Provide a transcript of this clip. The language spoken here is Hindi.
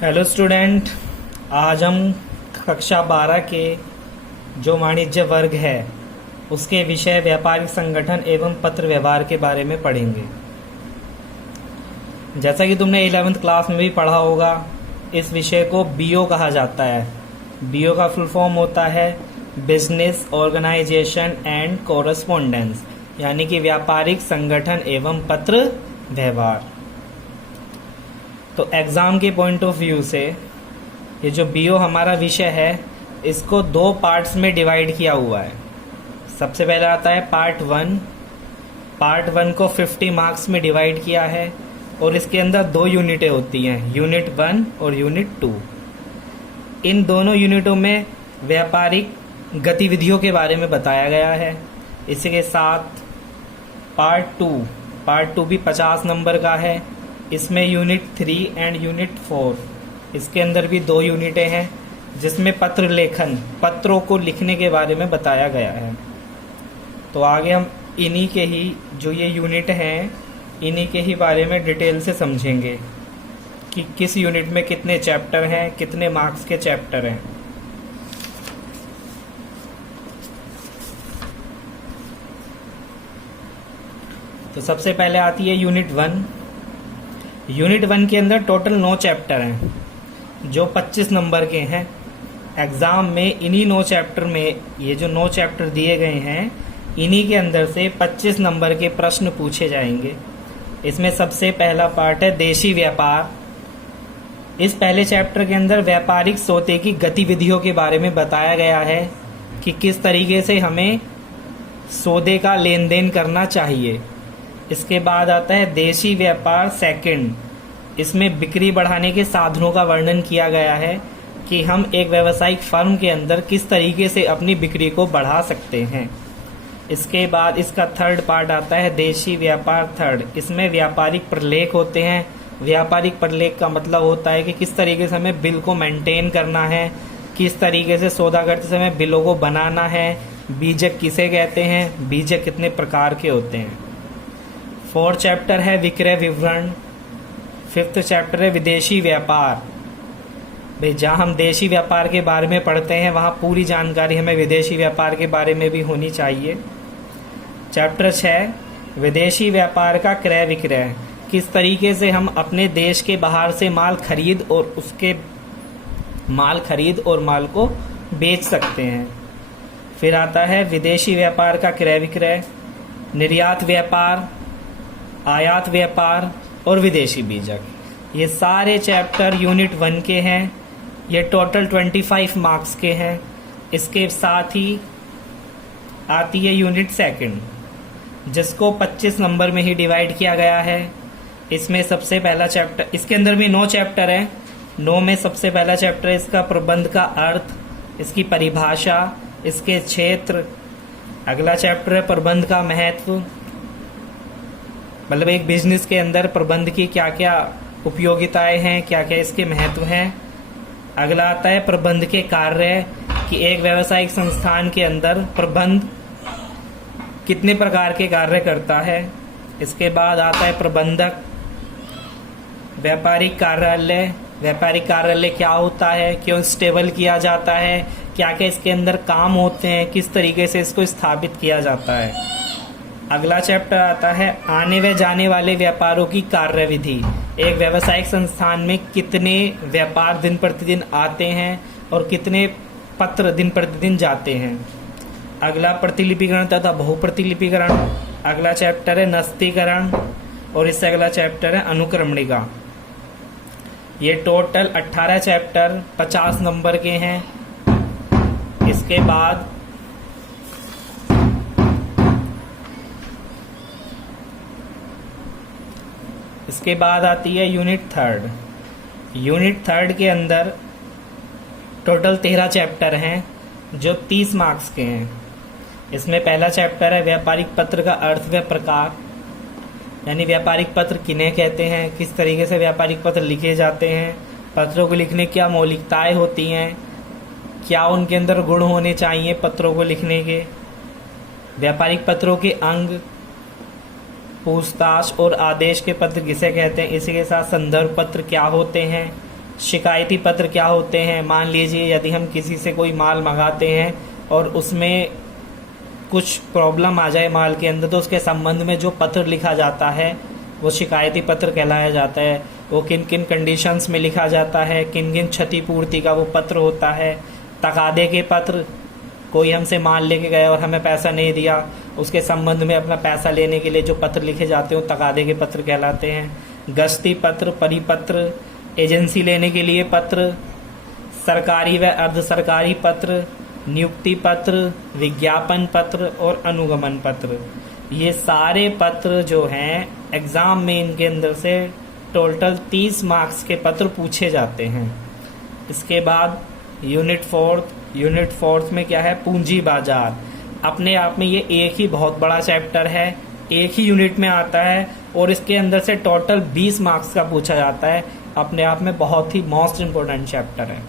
Hello student. आज हम कक्षा 12 के जो वाणिज्य वर्ग है उसके विषय व्यापारिक संगठन एवं पत्र व्यवहार के बारे में पढ़ेंगे। जैसा कि तुमने 11th क्लास में भी पढ़ा होगा, इस विषय को बीओ कहा जाता है। बीओ का फुल फॉर्म होता है बिजनेस ऑर्गेनाइजेशन एंड कोरस्पोंडेंस, यानी कि व्यापारिक संगठन एवं पत्र व्यवहार। तो एग्ज़ाम के पॉइंट ऑफ व्यू से ये जो बीओ हमारा विषय है इसको दो पार्ट्स में डिवाइड किया हुआ है। सबसे पहले आता है पार्ट 1। पार्ट 1 को 50 मार्क्स में डिवाइड किया है और इसके अंदर दो यूनिटें होती हैं, यूनिट 1 और यूनिट 2। इन दोनों यूनिटों में व्यापारिक गतिविधियों के बारे में बताया गया है। इसके साथ पार्ट 2 भी 50 नंबर का है। इसमें यूनिट 3 एंड यूनिट 4, इसके अंदर भी दो यूनिटें हैं जिसमें पत्र लेखन, पत्रों को लिखने के बारे में बताया गया है। तो आगे हम इन्हीं के ही जो ये यूनिट हैं इन्हीं के ही बारे में डिटेल से समझेंगे कि किस यूनिट में कितने चैप्टर हैं, कितने मार्क्स के चैप्टर हैं। तो सबसे पहले आती है यूनिट 1। यूनिट 1 के अंदर टोटल 9 चैप्टर हैं जो 25 नंबर के हैं। एग्ज़ाम में इन्हीं 9 चैप्टर में, ये जो 9 चैप्टर दिए गए हैं इन्हीं के अंदर से 25 नंबर के प्रश्न पूछे जाएंगे। इसमें सबसे पहला पार्ट है देशी व्यापार। इस पहले चैप्टर के अंदर व्यापारिक सौदे की गतिविधियों के बारे में बताया गया है कि किस तरीके से हमें सौदे का लेन देन करना चाहिए। इसके बाद आता है देशी व्यापार सेकंड। इसमें बिक्री बढ़ाने के साधनों का वर्णन किया गया है कि हम एक व्यावसायिक फर्म के अंदर किस तरीके से अपनी बिक्री को बढ़ा सकते हैं। इसके बाद इसका थर्ड पार्ट आता है देशी व्यापार थर्ड। इसमें व्यापारिक प्रलेख होते हैं। व्यापारिक प्रलेख का मतलब होता है कि किस तरीके से हमें बिल को मेंटेन करना है, किस तरीके से सौदा करते समय बिलों को बनाना है, बीजक किसे कहते हैं, बीजक कितने प्रकार के होते हैं। 4th चैप्टर है विक्रय विवरण। 5th चैप्टर है विदेशी व्यापार। भाई जहाँ हम देशी व्यापार के बारे में पढ़ते हैं वहाँ पूरी जानकारी हमें विदेशी व्यापार के बारे में भी होनी चाहिए। चैप्टर 6 विदेशी व्यापार का क्रय विक्रय, किस तरीके से हम अपने देश के बाहर से माल खरीद और माल को बेच सकते हैं। फिर आता है विदेशी व्यापार का क्रय विक्रय, निर्यात व्यापार, आयात व्यापार और विदेशी बीजक। ये सारे चैप्टर यूनिट 1 के हैं। ये टोटल 25 मार्क्स के हैं। इसके साथ ही आती है यूनिट 2 जिसको 25 नंबर में ही डिवाइड किया गया है। इसमें सबसे पहला चैप्टर, इसके अंदर भी 9 चैप्टर हैं। 9 में सबसे पहला चैप्टर है इसका प्रबंध का अर्थ, इसकी परिभाषा, इसके क्षेत्र। अगला चैप्टर है प्रबंध का महत्व, मतलब एक बिजनेस के अंदर प्रबंध की क्या क्या उपयोगिताएं हैं, क्या क्या इसके महत्व हैं। अगला आता है प्रबंध के कार्य, कि एक व्यावसायिक संस्थान के अंदर प्रबंध कितने प्रकार के कार्य करता है। इसके बाद आता है प्रबंधक। व्यापारिक कार्यालय, व्यापारिक कार्यालय क्या होता है, क्यों स्टेबल किया जाता है, क्या क्या इसके अंदर काम होते हैं, किस तरीके से इसको स्थापित किया जाता है। अगला चैप्टर आता है आने व जाने वाले व्यापारों की कार्यविधि। एक व्यावसायिक संस्थान में कितने व्यापार दिन प्रतिदिन आते हैं और कितने पत्र दिन प्रतिदिन जाते हैं। अगला प्रतिलिपिकरण तथा बहुप्रतिलिपिकरण। अगला चैप्टर है नस्तीकरण और इससे अगला चैप्टर है अनुक्रमणिका। ये टोटल 18 चैप्टर 50 नंबर के हैं। इसके बाद आती है यूनिट 3। यूनिट 3 के अंदर टोटल 13 चैप्टर हैं जो 30 मार्क्स के हैं। इसमें पहला चैप्टर है व्यापारिक पत्र का अर्थ व प्रकार, यानी व्यापारिक पत्र किन्हें कहते हैं, किस तरीके से व्यापारिक पत्र लिखे जाते हैं, पत्रों को लिखने की क्या मौलिकताएं होती हैं, क्या उनके अंदर गुण होने चाहिए पत्रों को लिखने के। व्यापारिक पत्रों के अंग, पूछताछ और आदेश के पत्र किसे कहते हैं, इसी के साथ संदर्भ पत्र क्या होते हैं, शिकायती पत्र क्या होते हैं, मान लीजिए यदि हम किसी से कोई माल मंगाते हैं और उसमें कुछ प्रॉब्लम आ जाए माल के अंदर, तो उसके संबंध में जो पत्र लिखा जाता है वो शिकायती पत्र कहलाया जाता है। वो किन किन कंडीशंस में लिखा जाता है, किन किन क्षतिपूर्ति का वो पत्र होता है। तकादे के पत्र, कोई हमसे माल लेके गया और हमें पैसा नहीं दिया, उसके संबंध में अपना पैसा लेने के लिए जो पत्र लिखे जाते हैं वो तकादे के पत्र कहलाते हैं। गश्ती पत्र, परिपत्र, एजेंसी लेने के लिए पत्र, सरकारी व अर्ध सरकारी पत्र, नियुक्ति पत्र, विज्ञापन पत्र और अनुगमन पत्र। ये सारे पत्र जो हैं एग्जाम में इनके अंदर से टोटल 30 मार्क्स के पत्र पूछे जाते हैं। इसके बाद यूनिट फोर्थ में क्या है, पूंजी बाजार। अपने आप में ये एक ही बहुत बड़ा चैप्टर है, एक ही यूनिट में आता है और इसके अंदर से टोटल 20 मार्क्स का पूछा जाता है। अपने आप में बहुत ही मोस्ट इम्पोर्टेंट चैप्टर है।